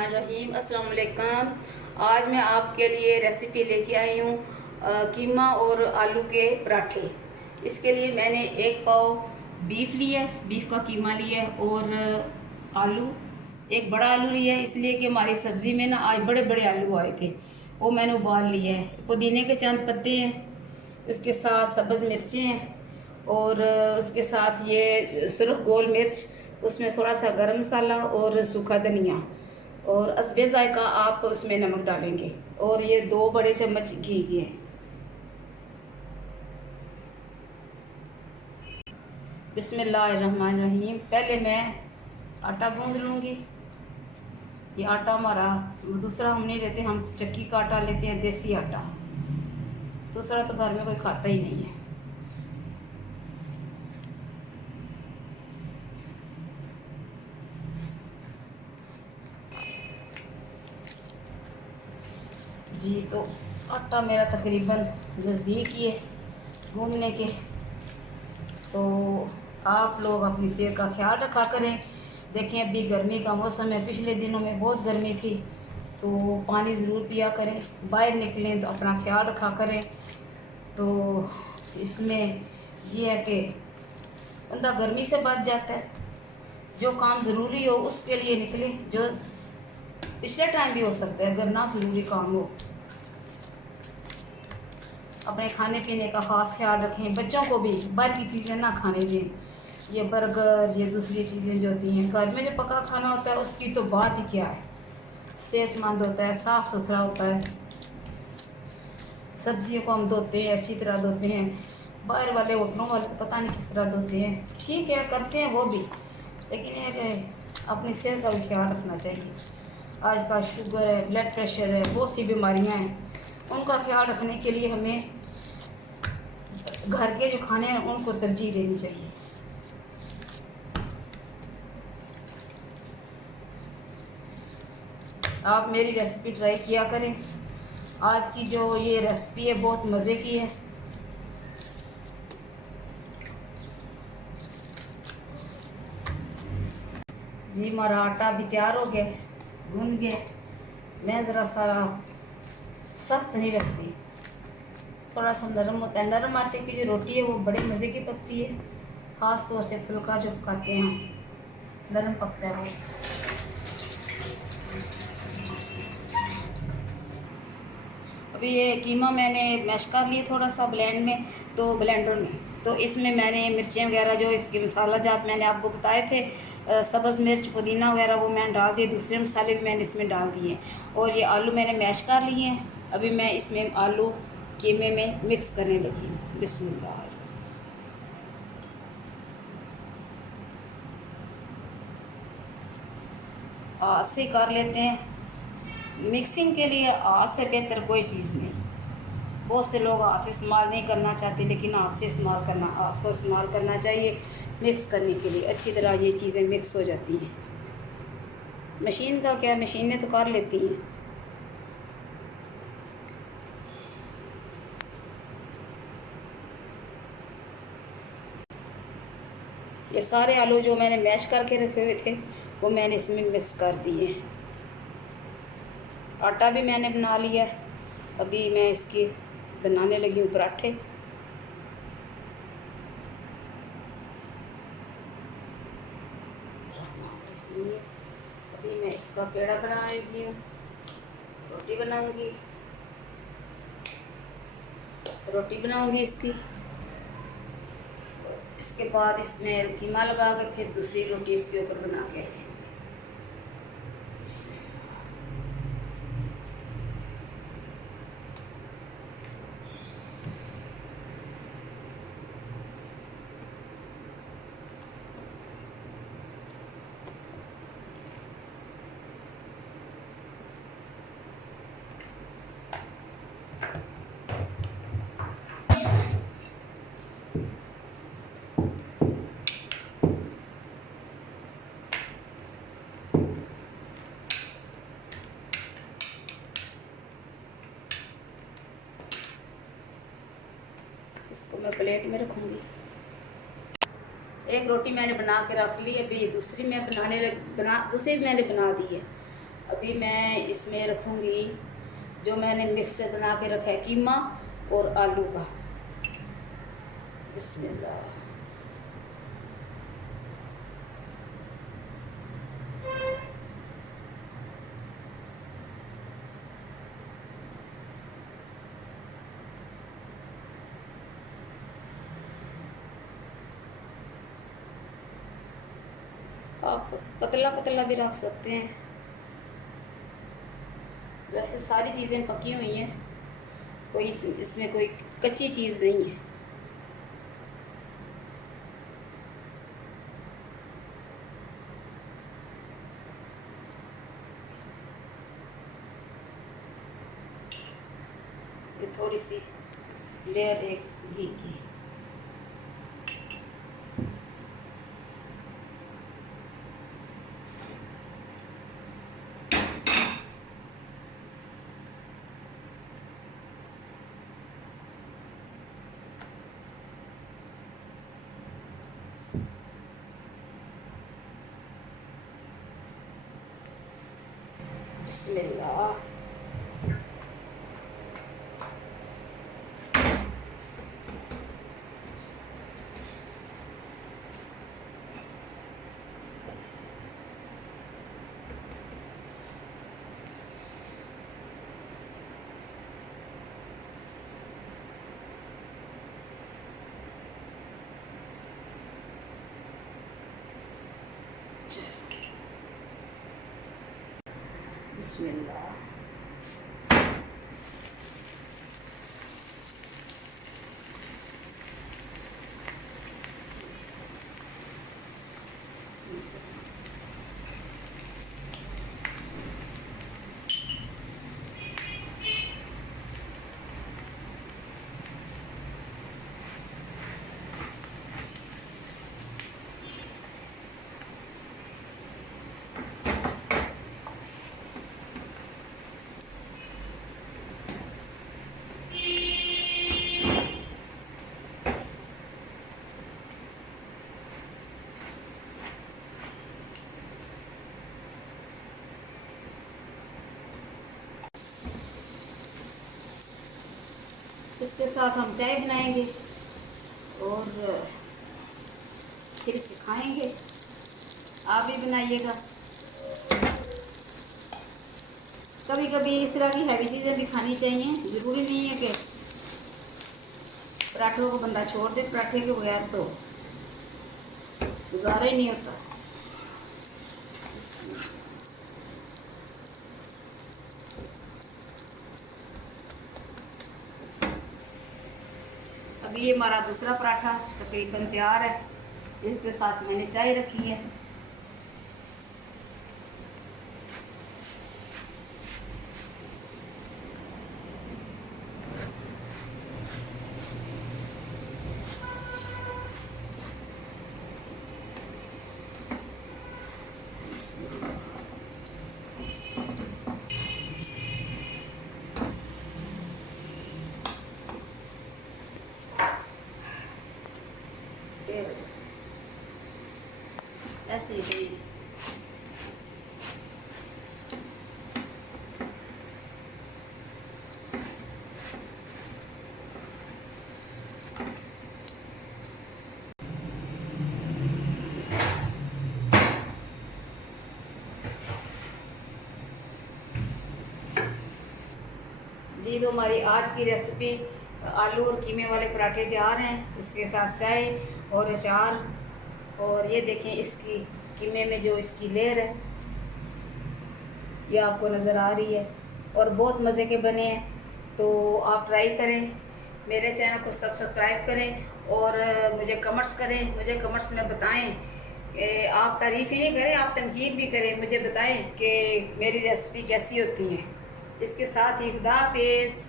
बिस्मिल्लाहिर्रहमानिर्रहीम। अस्सलाम वालेकुम। आज मैं आपके लिए रेसिपी लेके आई हूँ कीमा और आलू के पराठे। इसके लिए मैंने एक पाव बीफ लिया, बीफ का कीमा लिया और आलू, एक बड़ा आलू लिया है इसलिए कि हमारी सब्ज़ी में ना आज बड़े बड़े आलू आए थे, वो मैंने उबाल लिया है। पुदीने के चंद पत्ते हैं, इसके साथ सब्ज़ मिर्चें हैं और उसके साथ ये सुरख गोल मिर्च, उसमें थोड़ा सा गरम मसाला और सूखा धनिया और हस्बे ज़ायक़ा आप उसमें नमक डालेंगे और ये 2 बड़े चम्मच घी के हैं। बिस्मिल्लाहिर्रहमानिर्रहीम। पहले मैं आटा गूंद लूँगी। ये आटा हमारा दूसरा हम नहीं लेते, हम चक्की का आटा लेते हैं, देसी आटा। दूसरा तो घर में कोई खाता ही नहीं है। जी तो आटा मेरा तकरीबन नज़दीक ही है गूंदने के, तो आप लोग अपनी सेहत का ख्याल रखा करें। देखें अभी गर्मी का मौसम है, पिछले दिनों में बहुत गर्मी थी, तो पानी ज़रूर पिया करें। बाहर निकलें तो अपना ख्याल रखा करें। तो इसमें ये है कि बंदा गर्मी से बच जाता है। जो काम ज़रूरी हो उसके लिए निकलें, जो पिछले टाइम भी हो सकता है अगर ना ज़रूरी काम हो। अपने खाने पीने का ख़ास ख्याल रखें। बच्चों को भी बाहर की चीज़ें ना खाने दें, ये बर्गर, ये दूसरी चीज़ें जो होती हैं। घर में जो पका खाना होता है उसकी तो बात ही क्या है, सेहतमंद होता है, साफ़ सुथरा होता है। सब्जियों को हम धोते हैं, अच्छी तरह धोते हैं। बाहर वाले होटलों वाले पता नहीं किस तरह धोते हैं, ठीक है करते हैं वो भी, लेकिन ये अपनी सेहत का भी ख्याल रखना चाहिए। आजकल शुगर है, ब्लड प्रेशर है, बहुत सी बीमारियां हैं, उनका ख्याल रखने के लिए हमें घर के जो खाने हैं उनको तरजीह देनी चाहिए। आप मेरी रेसिपी ट्राई किया करें। आज की जो ये रेसिपी है बहुत मज़े की है। जी हमारा आटा भी तैयार हो गया, गूंद गया। मैं ज़रा सारा सख्त नहीं रखती, थोड़ा सा नरम होता है। नरम आटे की जो रोटी है वो बड़े मज़े की पकती है, ख़ास तौर से फुल्का जो पकाते हैं हम, नरम पकता है वो। अभी ये कीमा मैंने मैश कर लिया थोड़ा सा ब्लेंड में, तो ब्लेंडर में, तो इसमें मैंने मिर्चें वगैरह जो इसके मसाला जात मैंने आपको बताए थे, सब्ज़ मिर्च, पुदीना वगैरह, वो मैंने डाल दिए। दूसरे मसाले भी मैंने इसमें डाल दिए और ये आलू मैंने मैश कर लिए हैं। अभी मैं इसमें आलू कीमे में मिक्स करने लगी हूँ। बिस्मिल्लाह। हाथ से कर लेते हैं मिक्सिंग के लिए, हाथ से बेहतर कोई चीज़ नहीं। बहुत से लोग हाथ इस्तेमाल नहीं करना चाहते, लेकिन हाथ से हाथ को इस्तेमाल करना चाहिए मिक्स करने के लिए। अच्छी तरह ये चीज़ें मिक्स हो जाती हैं। मशीन का क्या, मशीनें तो कर लेती हैं। ये सारे आलू जो मैंने मैश करके रखे हुए थे वो मैंने इसमें मिक्स कर दिए। आटा भी मैंने बना लिया है। अभी मैं इसके बनाने लगी हूँ पराठे। अभी मैं इसका पेड़ा बना रही हूँ, रोटी बनाऊंगी इसकी। इसके बाद इसमें कीमा लगा के फिर दूसरी रोटी इसके ऊपर बना के रखेंगे। इसको मैं प्लेट में रखूँगी। एक रोटी मैंने बना के रख ली, अभी दूसरी मैं दूसरी मैंने बना दी है। अभी मैं इसमें रखूँगी जो मैंने मिक्सर बना के रखा है, कीमा और आलू का। बिस्मिल्लाह। आप पतला पतला भी रख सकते हैं। वैसे सारी चीज़ें पकी हुई हैं, कोई इसमें कोई कच्ची चीज़ नहीं है। ये थोड़ी सी लेयर एक घी की। बिस्मिल्लाह। बिस्मिल्लाह। इसके साथ हम चाय बनाएंगे और फिर इसे खाएंगे। आप भी बनाइएगा। कभी कभी इस तरह की हैवी चीज़ें भी खानी चाहिए। ज़रूरी नहीं है कि पराठों को बंदा छोड़ दे, पराठे के बगैर तो गुजारा ही नहीं होता। अभी ये हमारा दूसरा पराठा तकरीबन तैयार है, जिसके साथ मैंने चाय रखी है। ऐसे ही जी। तो हमारी आज की रेसिपी आलू और कीमे वाले पराठे तैयार हैं। इसके साथ चाय और अचार, और ये देखें इसकी कीमे में जो इसकी लेयर है ये आपको नज़र आ रही है, और बहुत मज़े के बने हैं। तो आप ट्राई करें, मेरे चैनल को सब्सक्राइब करें और मुझे कमेंट्स करें। मुझे कमेंट्स में बताएं कि आप तारीफ़ ही नहीं करें, आप तनकीद भी करें। मुझे बताएं कि मेरी रेसिपी कैसी होती है। इसके साथ ही खुदा हाफिज़।